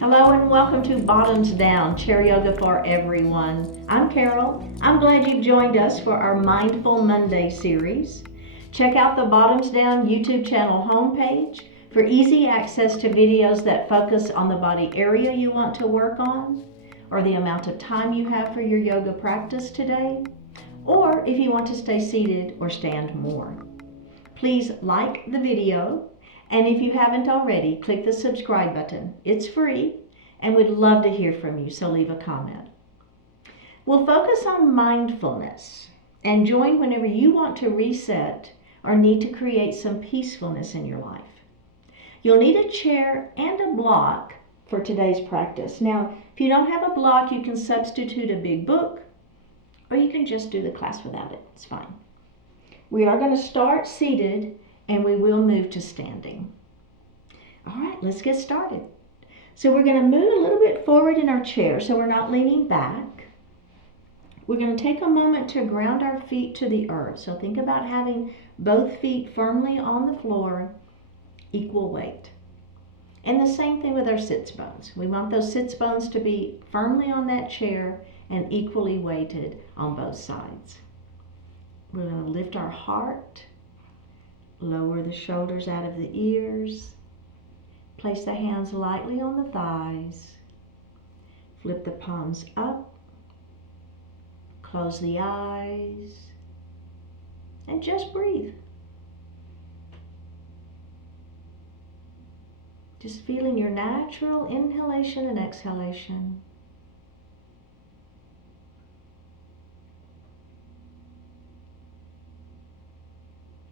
Hello and welcome to Bottoms Down, Chair Yoga for Everyone. I'm Carol. I'm glad you've joined us for our Mindful Monday series. Check out the Bottoms Down YouTube channel homepage for easy access to videos that focus on the body area you want to work on, or the amount of time you have for your yoga practice today, or if you want to stay seated or stand more. Please like the video, and if you haven't already, click the subscribe button. It's free, and we'd love to hear from you, so leave a comment. We'll focus on mindfulness, and join whenever you want to reset or need to create some peacefulness in your life. You'll need a chair and a block for today's practice. Now, if you don't have a block, you can substitute a big book, or you can just do the class without it. It's fine. We are going to start seated, and we will move to standing. All right, let's get started. So we're going to move a little bit forward in our chair so we're not leaning back. We're going to take a moment to ground our feet to the earth. So think about having both feet firmly on the floor, equal weight. And the same thing with our sits bones. We want those sits bones to be firmly on that chair and equally weighted on both sides. We're going to lift our heart, lower the shoulders out of the ears, place the hands lightly on the thighs, flip the palms up, close the eyes, and just breathe. Just feeling your natural inhalation and exhalation.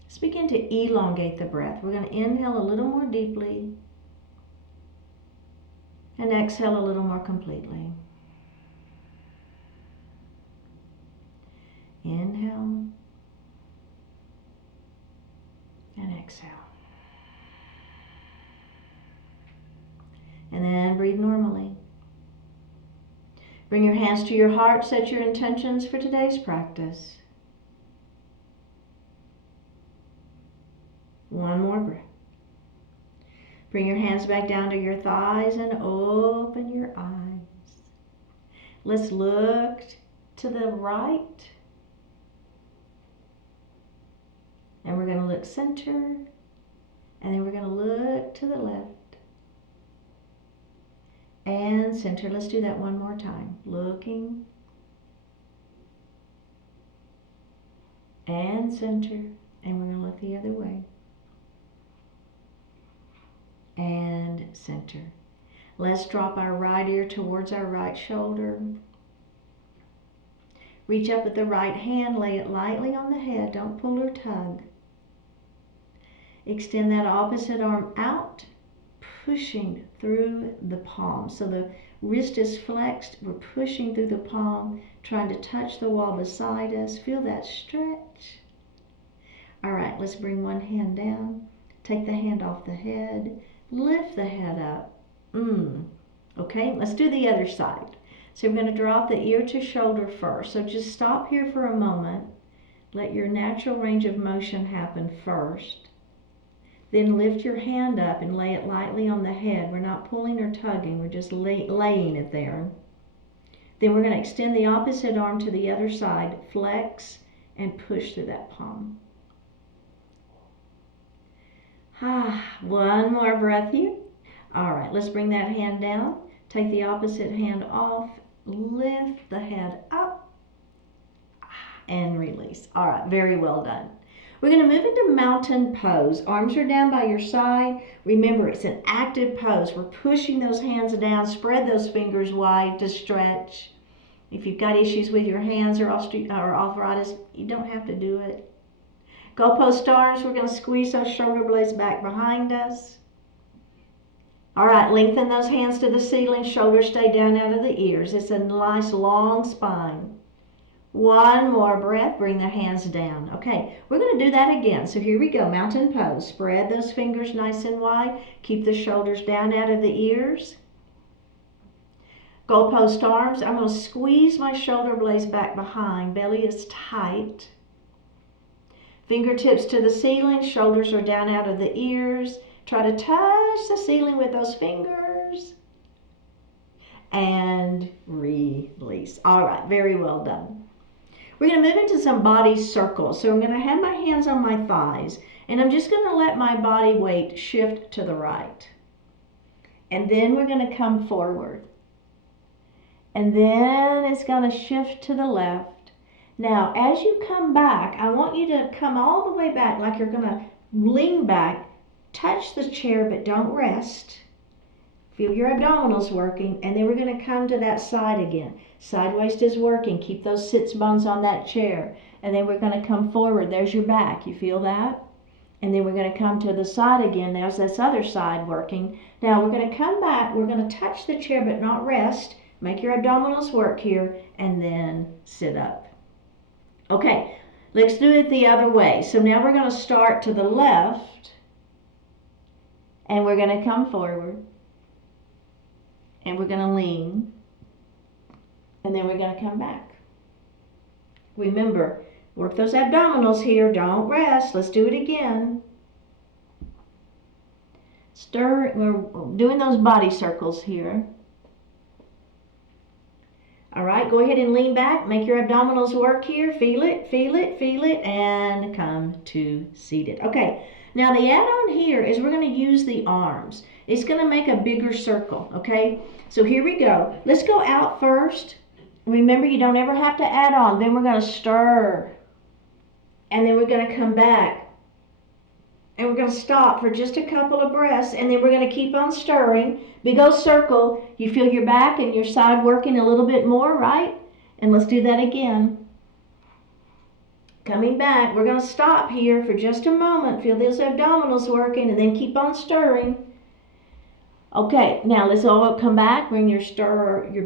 Let's begin to elongate the breath. We're going to inhale a little more deeply and exhale a little more completely. Inhale and exhale. And then breathe normally. Bring your hands to your heart. Set your intentions for today's practice. One more breath. Bring your hands back down to your thighs and open your eyes. Let's look to the right. And we're going to look center. And then we're going to look to the left. And center. Let's do that one more time. Looking. And center. And we're going to look the other way. And center. Let's drop our right ear towards our right shoulder. Reach up with the right hand, lay it lightly on the head. Don't pull or tug. Extend that opposite arm out, pushing through the palm. So the wrist is flexed. We're pushing through the palm, trying to touch the wall beside us. Feel that stretch. All right, let's bring one hand down. Take the hand off the head. Lift the head up. Okay, let's do the other side. So we're going to drop the ear to shoulder first. So just stop here for a moment. Let your natural range of motion happen first. Then lift your hand up and lay it lightly on the head. We're not pulling or tugging. We're just laying it there. Then we're going to extend the opposite arm to the other side. Flex and push through that palm. One more breath here. All right, let's bring that hand down. Take the opposite hand off. Lift the head up and release. All right, very well done. We're going to move into mountain pose. Arms are down by your side. Remember, it's an active pose. We're pushing those hands down. Spread those fingers wide to stretch. If you've got issues with your hands or arthritis, you don't have to do it. Goalpost arms, we're going to squeeze those shoulder blades back behind us. All right, lengthen those hands to the ceiling. Shoulders stay down out of the ears. It's a nice long spine. One more breath. Bring the hands down. Okay, we're going to do that again. So here we go. Mountain pose. Spread those fingers nice and wide. Keep the shoulders down out of the ears. Goalpost arms. I'm going to squeeze my shoulder blades back behind. Belly is tight. Fingertips to the ceiling. Shoulders are down out of the ears. Try to touch the ceiling with those fingers. and release. All right, very well done. We're going to move into some body circles. So I'm going to have my hands on my thighs, and I'm just going to let my body weight shift to the right. And then we're going to come forward. And then it's going to shift to the left. Now, as you come back, I want you to come all the way back like you're going to lean back, touch the chair, but don't rest. Feel your abdominals working, and then we're going to come to that side again. Side waist is working. Keep those sits bones on that chair. And then we're going to come forward. There's your back. You feel that? And then we're going to come to the side again. There's this other side working. Now we're going to come back. We're going to touch the chair, but not rest. Make your abdominals work here, and then sit up. Okay, let's do it the other way. So now we're going to start to the left, and we're going to come forward, and we're going to lean, and then we're going to come back. Remember, work those abdominals here. Don't rest. Let's do it again. Stir. We're doing those body circles here. All right, go ahead and lean back. Make your abdominals work here. Feel it, feel it, feel it, and come to seated. Okay, now the add-on here is we're going to use the arms. It's going to make a bigger circle, okay? So here we go. Let's go out first. Remember, you don't ever have to add on. Then we're going to stir, and then we're going to come back. And we're going to stop for just a couple of breaths, and then we're going to keep on stirring. Big old circle. You feel your back and your side working a little bit more, right? And let's do that again. Coming back, we're going to stop here for just a moment. Feel those abdominals working, and then keep on stirring. Okay, now let's all come back. Bring your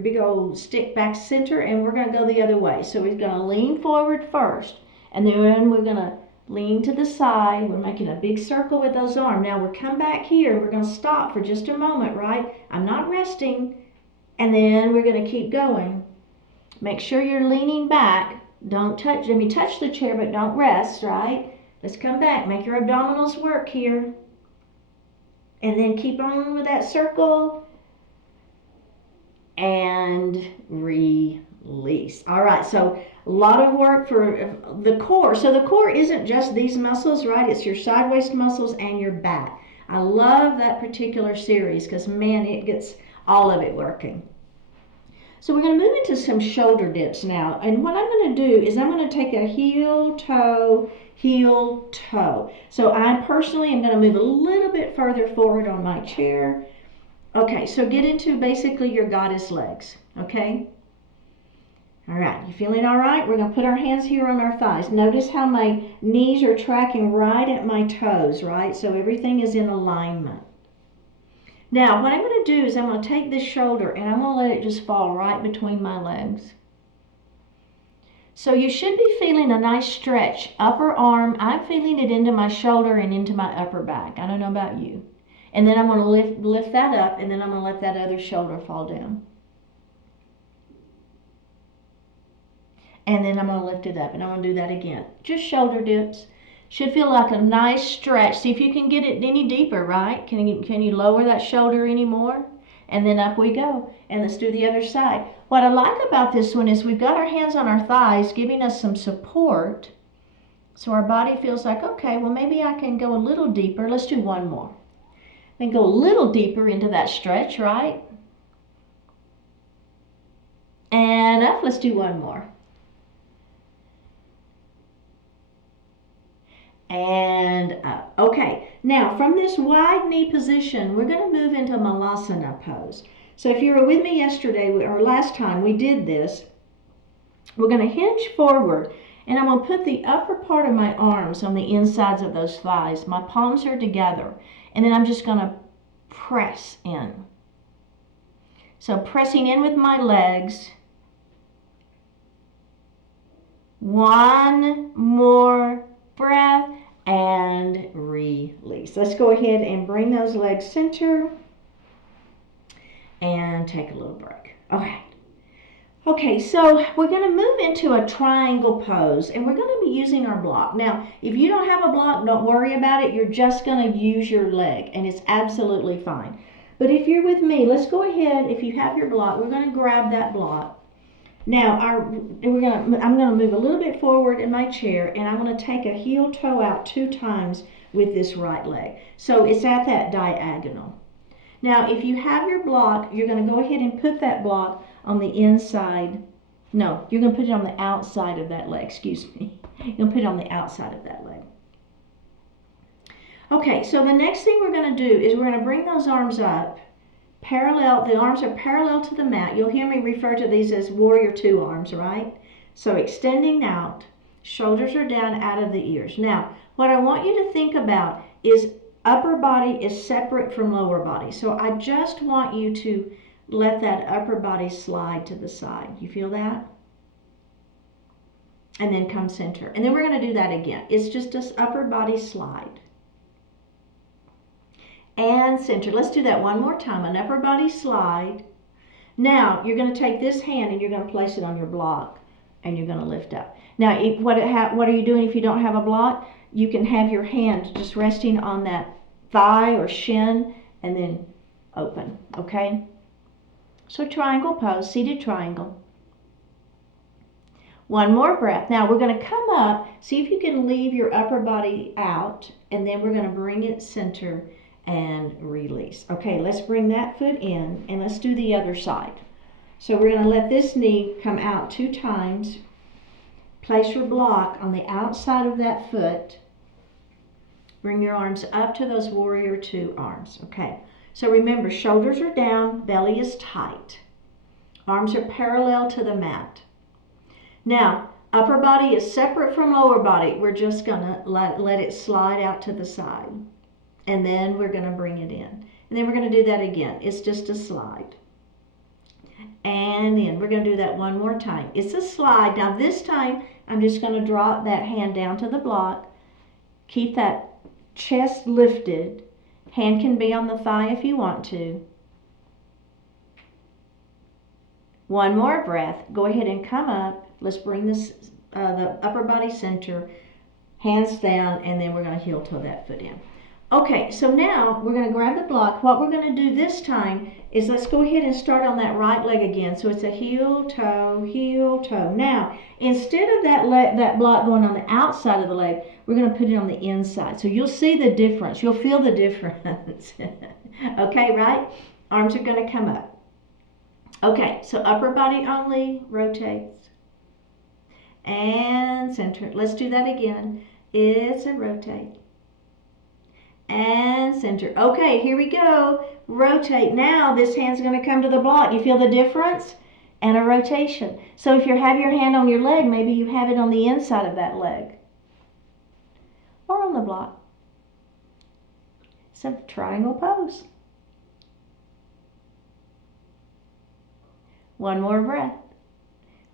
big old stick back center, and we're going to go the other way. So we're going to lean forward first, and then we're going to lean to the side. We're making a big circle with those arms. Now we're come back here. We're going to stop for just a moment, right? I'm not resting. And then we're going to keep going. Make sure you're leaning back. Don't touch, touch the chair, but don't rest, right? Let's come back. Make your abdominals work here. And then keep on with that circle. And release. All right, so a lot of work for the core. So the core isn't just these muscles, right? It's your side waist muscles and your back. I love that particular series because, man, it gets all of it working. So we're going to move into some shoulder dips now. And what I'm going to do is I'm going to take a heel, toe, heel, toe. So I personally am going to move a little bit further forward on my chair. Okay, so get into basically your goddess legs, okay? All right, you feeling all right? We're going to put our hands here on our thighs. Notice how my knees are tracking right at my toes, right? So everything is in alignment. Now, what I'm going to do is I'm going to take this shoulder and I'm going to let it just fall right between my legs. So you should be feeling a nice stretch. Upper arm, I'm feeling it into my shoulder and into my upper back. I don't know about you. And then I'm going to lift that up, and then I'm going to let that other shoulder fall down. And then I'm going to lift it up, and I'm going to do that again. Just shoulder dips. Should feel like a nice stretch. See if you can get it any deeper, right? Can you lower that shoulder any more? And then up we go. And let's do the other side. What I like about this one is we've got our hands on our thighs, giving us some support. So our body feels like, okay, well maybe I can go a little deeper. Let's do one more. Then go a little deeper into that stretch, right? And up. Let's do one more. And up. Okay, now from this wide knee position, we're going to move into Malasana pose. So if you were with me yesterday or last time we did this, we're going to hinge forward, and I'm going to put the upper part of my arms on the insides of those thighs. My palms are together, and then I'm just going to press in. So pressing in with my legs. One more breath and release. Let's go ahead and bring those legs center and take a little break. Okay, so we're going to move into a triangle pose, and we're going to be using our block. Now, if you don't have a block, don't worry about it. You're just going to use your leg, and it's absolutely fine. But if you're with me, let's go ahead. If you have your block, we're going to grab that block. Now, I'm going to move a little bit forward in my chair, and I'm going to take a heel toe out 2 times with this right leg. So it's at that diagonal. Now, if you have your block, you're going to go ahead and put that block on the inside. No, you're going to put it on the outside of that leg. Excuse me. You're going to put it on the outside of that leg. Okay, so the next thing we're going to do is we're going to bring those arms up. Parallel, the arms are parallel to the mat. You'll hear me refer to these as warrior 2 arms, right? So extending out, shoulders are down out of the ears. Now, what I want you to think about is upper body is separate from lower body. So I just want you to let that upper body slide to the side. You feel that? And then come center. And then we're going to do that again. It's just this upper body slide. And center. Let's do that one more time. An upper body slide. Now, you're going to take this hand and you're going to place it on your block. And you're going to lift up. Now, what are you doing if you don't have a block? You can have your hand just resting on that thigh or shin and then open, okay? So triangle pose, seated triangle. One more breath. Now we're going to come up, see if you can leave your upper body out, and then we're going to bring it center and release. Okay, let's bring that foot in and let's do the other side. So we're going to let this knee come out 2 times. Place your block on the outside of that foot. Bring your arms up to those warrior 2 arms. Okay, so remember, shoulders are down, belly is tight. Arms are parallel to the mat. Now, upper body is separate from lower body. We're just going to let it slide out to the side. And then we're going to bring it in. And then we're going to do that again. It's just a slide. And then we're going to do that one more time. It's a slide. Now this time, I'm just going to drop that hand down to the block. Keep that chest lifted. Hand can be on the thigh if you want to. One more breath. Go ahead and come up. Let's bring this the upper body center. Hands down, and then we're going to heel toe that foot in. Okay, so now we're going to grab the block. What we're going to do this time is let's go ahead and start on that right leg again. So it's a heel, toe, heel, toe. Now, instead of that block going on the outside of the leg, we're going to put it on the inside. So you'll see the difference. You'll feel the difference. Okay, right? Arms are going to come up. Okay, so upper body only rotates. And center. Let's do that again. It's a rotate. And center. Okay, here we go. Rotate. Now this hand's going to come to the block. You feel the difference? And a rotation. So if you have your hand on your leg, maybe you have it on the inside of that leg. Or on the block. It's a triangle pose. One more breath.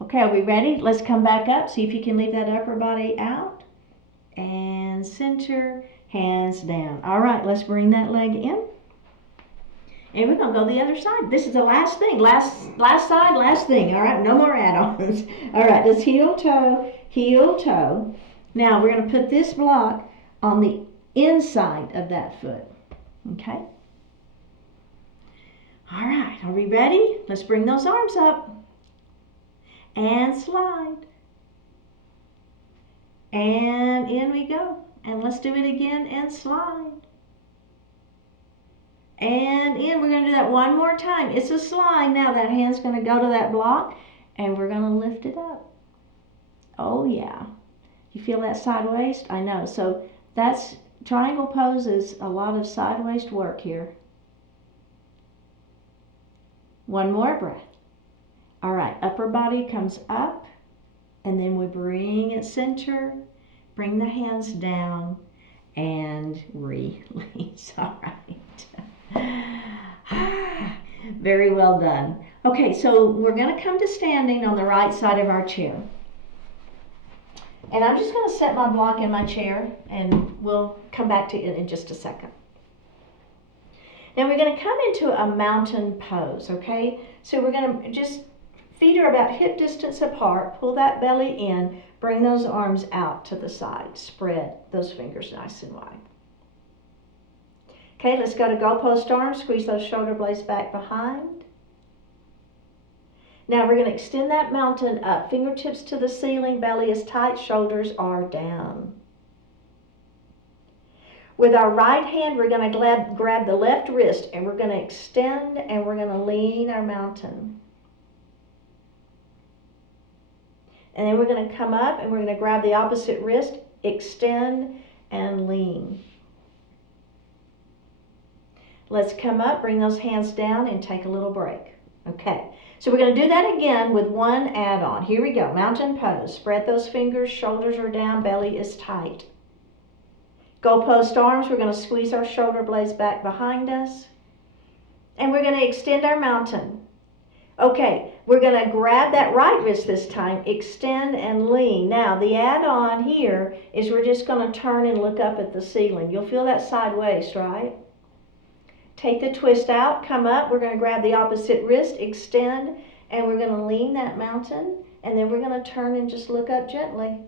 Okay, are we ready? Let's come back up. See if you can leave that upper body out. And center. Hands down. All right, let's bring that leg in. And we're going to go the other side. This is the last thing. Last side, last thing. All right, no more add-ons. All right, let's heel, toe, heel, toe. Now we're going to put this block on the inside of that foot. Okay? All right, are we ready? Let's bring those arms up. And slide. And in we go. And let's do it again and slide. And in. We're going to do that one more time. It's a slide. Now that hand's going to go to that block and we're going to lift it up. Oh yeah. You feel that side waist? I know. So that's triangle pose is a lot of side waist work here. One more breath. All right. Upper body comes up and then we bring it center. Bring the hands down and release. All right. Very well done. Okay, so we're going to come to standing on the right side of our chair. And I'm just going to set my block in my chair and we'll come back to it in just a second. Then we're going to come into a mountain pose, okay? So we're going to just, feet are about hip distance apart, pull that belly in, bring those arms out to the side, spread those fingers nice and wide. Okay, let's go to goalpost arms. Squeeze those shoulder blades back behind. Now we're going to extend that mountain up. Fingertips to the ceiling, belly is tight, shoulders are down. With our right hand, we're going to grab the left wrist and we're going to extend and we're going to lean our mountain. And then we're going to come up and we're going to grab the opposite wrist, extend and lean. Let's come up, bring those hands down and take a little break. Okay, so we're going to do that again with one add-on. Here we go, mountain pose. Spread those fingers, shoulders are down, belly is tight. Goalpost arms, we're going to squeeze our shoulder blades back behind us. And we're going to extend our mountain. Okay, we're going to grab that right wrist this time, extend and lean. Now, the add-on here is we're just going to turn and look up at the ceiling. You'll feel that sideways, right? Take the twist out, come up, we're going to grab the opposite wrist, extend, and we're going to lean that mountain, and then we're going to turn and just look up gently.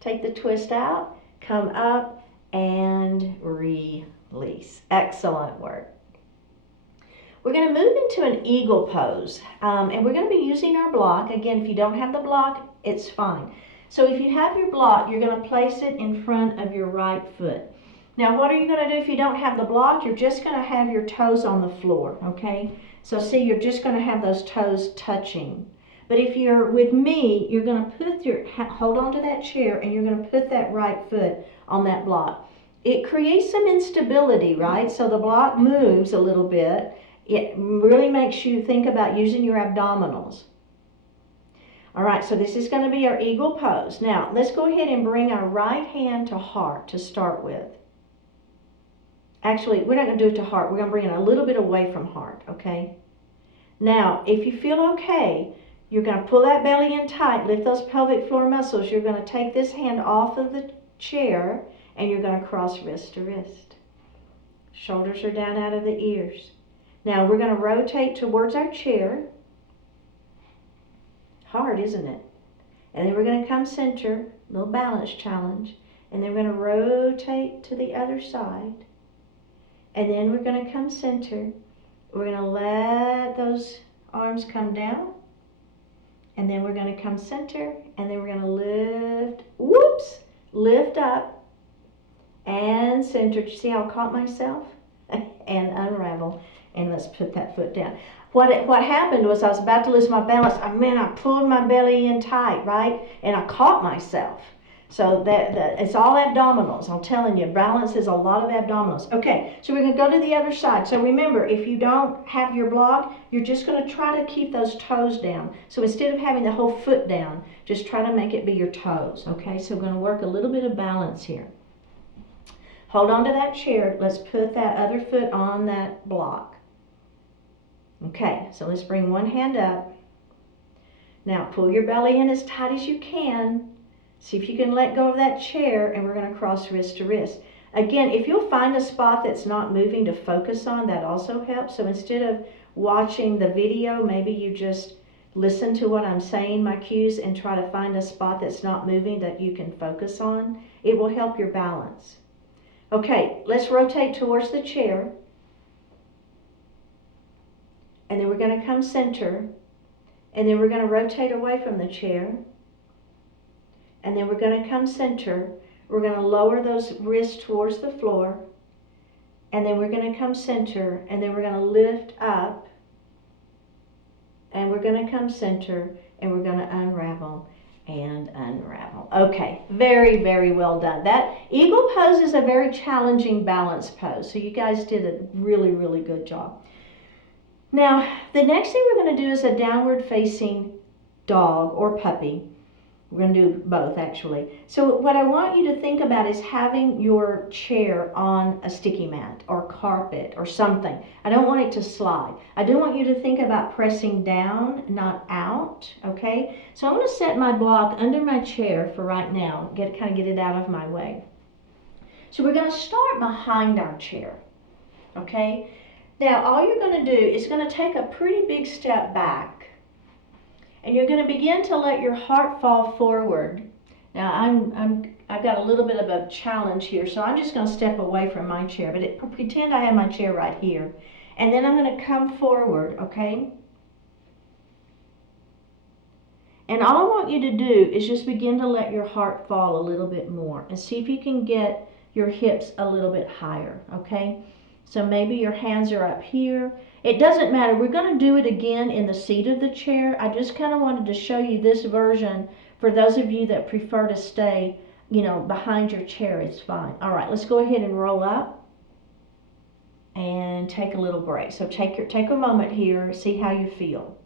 Take the twist out, come up, and release. Excellent work. We're going to move into an eagle pose, and we're going to be using our block. Again, if you don't have the block, it's fine. So if you have your block, you're going to place it in front of your right foot. Now, what are you going to do if you don't have the block? You're just going to have your toes on the floor, okay? So see, you're just going to have those toes touching. But if you're with me, you're going to put hold on to that chair and you're going to put that right foot on that block. It creates some instability, right? So the block moves a little bit. It really makes you think about using your abdominals. All right, so this is going to be our eagle pose. Now, let's go ahead and bring our right hand to heart to start with. Actually, we're not going to do it to heart. We're going to bring it a little bit away from heart, okay? Now, if you feel okay, you're going to pull that belly in tight, lift those pelvic floor muscles. You're going to take this hand off of the chair and you're going to cross wrist to wrist. Shoulders are down out of the ears. Now, we're going to rotate towards our chair. Hard, isn't it? And then we're going to come center, little balance challenge. And then we're going to rotate to the other side. And then we're going to come center. We're going to let those arms come down. And then we're going to come center. And then we're going to lift up and center. Did you see how I caught myself? And unravel. And let's put that foot down. What happened was I was about to lose my balance. I pulled my belly in tight, right? And I caught myself. So it's all abdominals. I'm telling you, balance is a lot of abdominals. Okay, so we're going to go to the other side. So remember, if you don't have your block, you're just going to try to keep those toes down. So instead of having the whole foot down, just try to make it be your toes. Okay, so we're going to work a little bit of balance here. Hold on to that chair. Let's put that other foot on that block. Okay, so let's bring one hand up. Now pull your belly in as tight as you can. See if you can let go of that chair, and we're going to cross wrist to wrist. Again, if you'll find a spot that's not moving to focus on, that also helps. So instead of watching the video, maybe you just listen to what I'm saying, my cues, and try to find a spot that's not moving that you can focus on. It will help your balance. Okay, let's rotate towards the chair. And then we're going to come center. And then we're going to rotate away from the chair. And then we're going to come center. We're going to lower those wrists towards the floor. And then we're going to come center. And then we're going to lift up. And we're going to come center. And we're going to unravel and unravel. Okay, very, very well done. That eagle pose is a very challenging balance pose. So you guys did a really, really good job. Now, the next thing we're going to do is a downward facing dog or puppy. We're going to do both, actually. So what I want you to think about is having your chair on a sticky mat or carpet or something. I don't want it to slide. I do want you to think about pressing down, not out, okay? So I'm going to set my block under my chair for right now, kind of get it out of my way. So we're going to start behind our chair, okay? Now, all you're going to do is going to take a pretty big step back. And you're going to begin to let your heart fall forward. Now, I've got a little bit of a challenge here, so I'm just going to step away from my chair, but pretend I have my chair right here. And then I'm going to come forward, okay? And all I want you to do is just begin to let your heart fall a little bit more and see if you can get your hips a little bit higher, okay? So maybe your hands are up here. It doesn't matter. We're going to do it again in the seat of the chair. I just kind of wanted to show you this version for those of you that prefer to stay, you know, behind your chair. It's fine. All right, let's go ahead and roll up and take a little break. So take a moment here, see how you feel.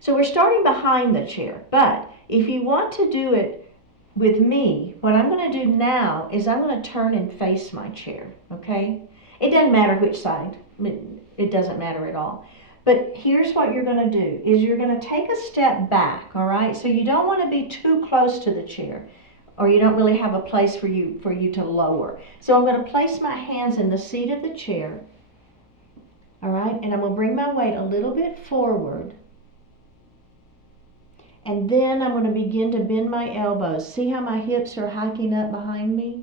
So we're starting behind the chair, but if you want to do it with me, what I'm going to do now is I'm going to turn and face my chair, okay? It doesn't matter which side. It doesn't matter at all. But here's what you're going to do, is you're going to take a step back, all right? So you don't want to be too close to the chair, or you don't really have a place for you to lower. So I'm going to place my hands in the seat of the chair, all right? And I'm going to bring my weight a little bit forward. And then I'm going to begin to bend my elbows. See how my hips are hiking up behind me?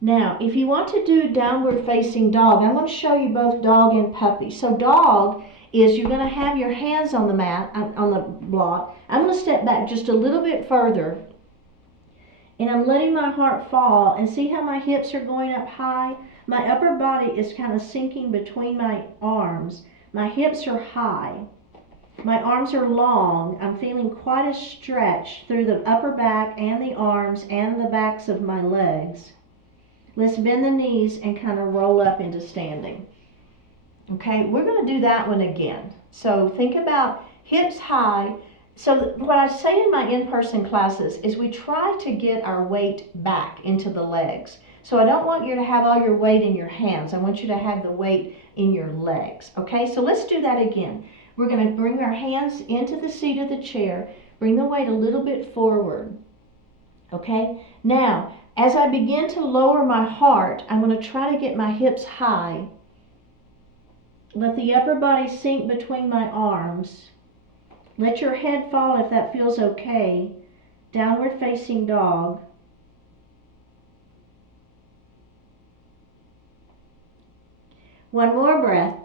Now, if you want to do downward facing dog, I'm going to show you both dog and puppy. So dog is you're going to have your hands on the mat, on the block. I'm going to step back just a little bit further. And I'm letting my heart fall. And see how my hips are going up high? My upper body is kind of sinking between my arms. My hips are high. My arms are long. I'm feeling quite a stretch through the upper back and the arms and the backs of my legs. Let's bend the knees and kind of roll up into standing. Okay, we're going to do that one again. So think about hips high. So what I say in my in-person classes is we try to get our weight back into the legs. So I don't want you to have all your weight in your hands. I want you to have the weight in your legs. Okay, so let's do that again. We're going to bring our hands into the seat of the chair. Bring the weight a little bit forward. Okay? Now, as I begin to lower my heart, I'm going to try to get my hips high. Let the upper body sink between my arms. Let your head fall if that feels okay. Downward facing dog. One more breath.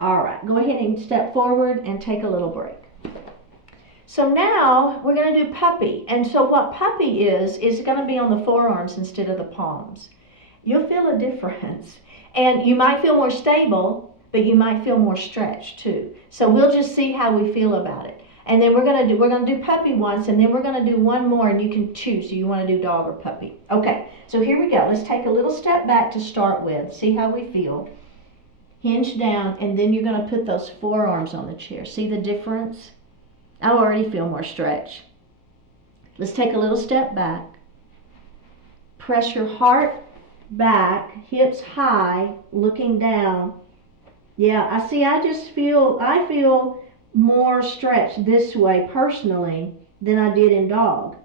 All right, go ahead and step forward and take a little break. So now we're going to do puppy. And so what puppy is going to be on the forearms instead of the palms. You'll feel a difference. And you might feel more stable, but you might feel more stretched too. So we'll just see how we feel about it. And then we're going to do puppy once, and then we're going to do one more, and you can choose. Do you want to do dog or puppy? Okay, so here we go. Let's take a little step back to start with. See how we feel. Hinge down, and then you're going to put those forearms on the chair. See the difference? I already feel more stretch. Let's take a little step back. Press your heart back, hips high, looking down. Yeah, I feel more stretch this way personally than I did in dog.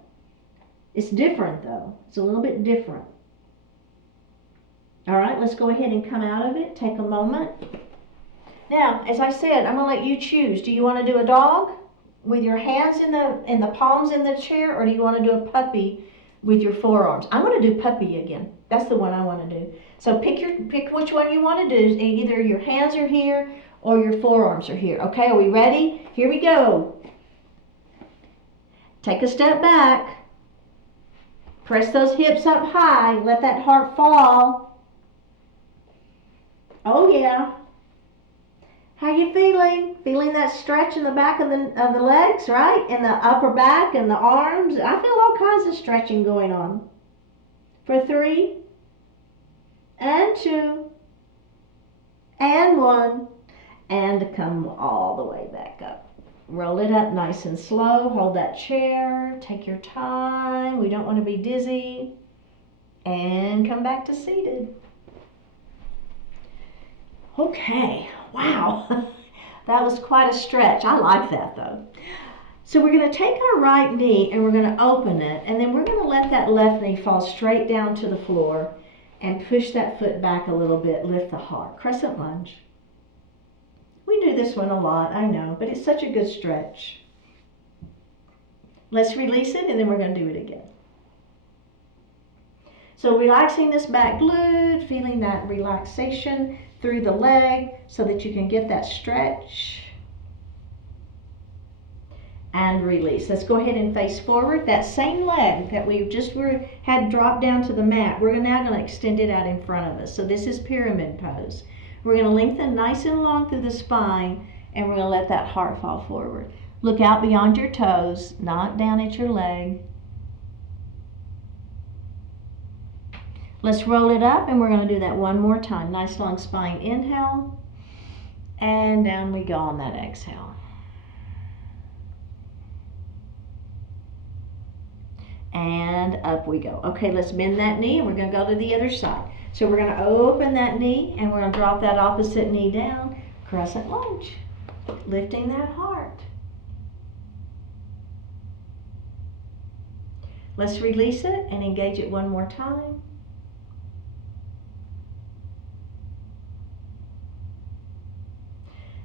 It's different though. It's a little bit different. All right, let's go ahead and come out of it. Take a moment. Now, as I said, I'm going to let you choose. Do you want to do a dog with your hands in the palms in the chair, or do you want to do a puppy with your forearms? I'm going to do puppy again. That's the one I want to do. So pick which one you want to do. Either your hands are here or your forearms are here. Okay, are we ready? Here we go. Take a step back. Press those hips up high. Let that heart fall. Oh yeah. How you feeling? Feeling that stretch in the back of the legs, right? In the upper back and the arms. I feel all kinds of stretching going on. For 3, and 2, and 1, and come all the way back up. Roll it up nice and slow. Hold that chair. Take your time. We don't want to be dizzy. And come back to seated. Okay, wow, that was quite a stretch. I like that though. So we're going to take our right knee and we're going to open it, and then we're going to let that left knee fall straight down to the floor and push that foot back a little bit, lift the heart. Crescent lunge. We do this one a lot, I know, but it's such a good stretch. Let's release it, and then we're going to do it again. So relaxing this back glute, feeling that relaxation through the leg so that you can get that stretch. And release. Let's go ahead and face forward. That same leg that we just had dropped down to the mat, we're now going to extend it out in front of us. So this is pyramid pose. We're going to lengthen nice and long through the spine, and we're going to let that heart fall forward. Look out beyond your toes, not down at your leg. Let's roll it up, and we're going to do that one more time. Nice long spine inhale, and down we go on that exhale. And up we go. Okay, let's bend that knee, and we're going to go to the other side. So we're going to open that knee, and we're going to drop that opposite knee down. Crescent lunge, lifting that heart. Let's release it and engage it one more time.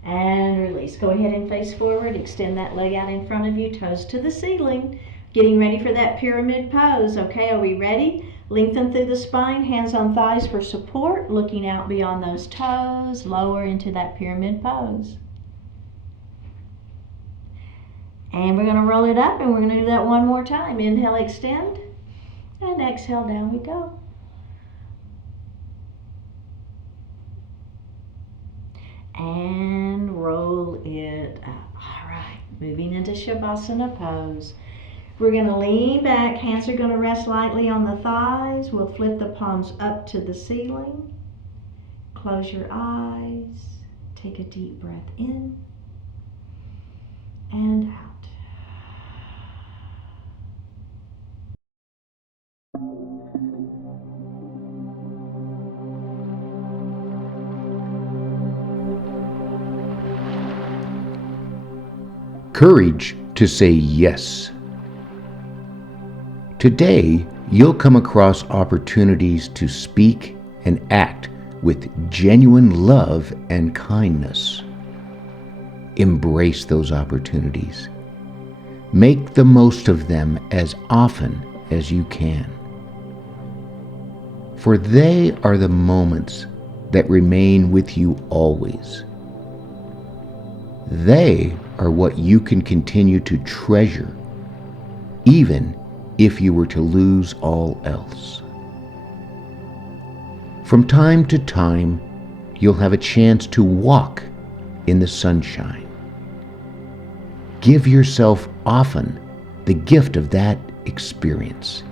And release. Go ahead and face forward. Extend that leg out in front of you, toes to the ceiling. Getting ready for that pyramid pose. Okay, are we ready? Lengthen through the spine, hands on thighs for support, looking out beyond those toes, lower into that pyramid pose. And we're going to roll it up, and we're going to do that one more time. Inhale, extend, and exhale, down we go. And roll it up. All right, moving into Shavasana pose. We're going to lean back, hands are going to rest lightly on the thighs. We'll flip the palms up to the ceiling. Close your eyes. Take a deep breath in and out. Courage to say yes. Today, you'll come across opportunities to speak and act with genuine love and kindness. Embrace those opportunities. Make the most of them as often as you can. For they are the moments that remain with you always. They are what you can continue to treasure, even if you were to lose all else. From time to time, you'll have a chance to walk in the sunshine. Give yourself often the gift of that experience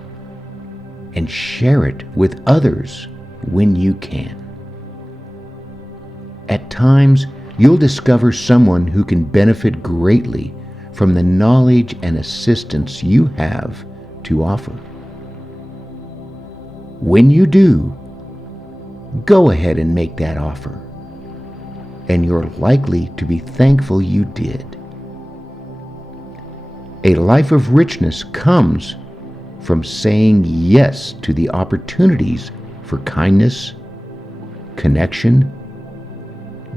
and share it with others when you can. At times, you'll discover someone who can benefit greatly from the knowledge and assistance you have to offer. When you do, go ahead and make that offer, and you're likely to be thankful you did. A life of richness comes from saying yes to the opportunities for kindness, connection,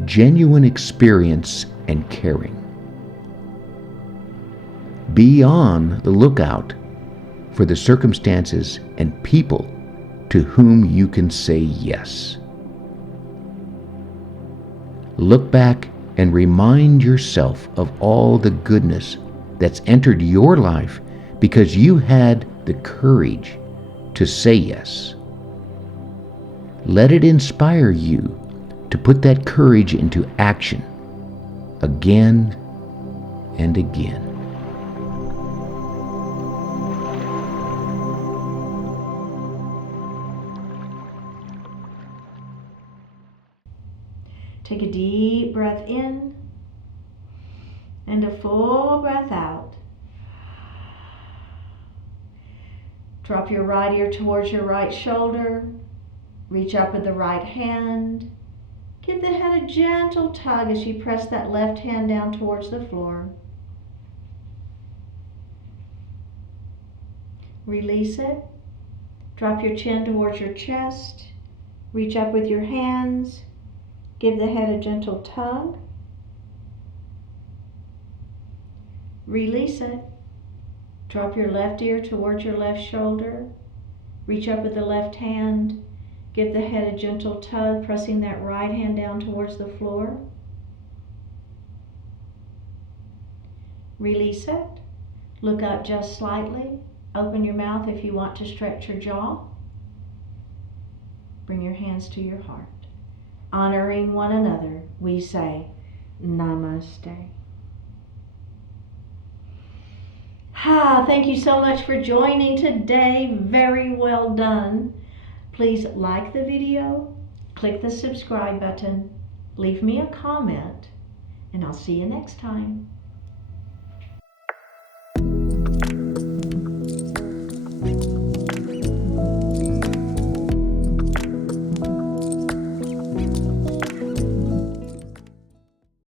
genuine experience, and caring. Be on the lookout for the circumstances and people to whom you can say yes. Look back and remind yourself of all the goodness that's entered your life because you had the courage to say yes. Let it inspire you to put that courage into action again and again. Take a deep breath in and a full breath out. Drop your right ear towards your right shoulder. Reach up with the right hand. Give the head a gentle tug as you press that left hand down towards the floor. Release it. Drop your chin towards your chest. Reach up with your hands. Give the head a gentle tug. Release it. Drop your left ear towards your left shoulder. Reach up with the left hand. Give the head a gentle tug, pressing that right hand down towards the floor. Release it. Look up just slightly. Open your mouth if you want to stretch your jaw. Bring your hands to your heart. Honoring one another, we say Namaste. Thank you so much for joining today. Very well done. Please like the video, click the subscribe button, leave me a comment, and I'll see you next time.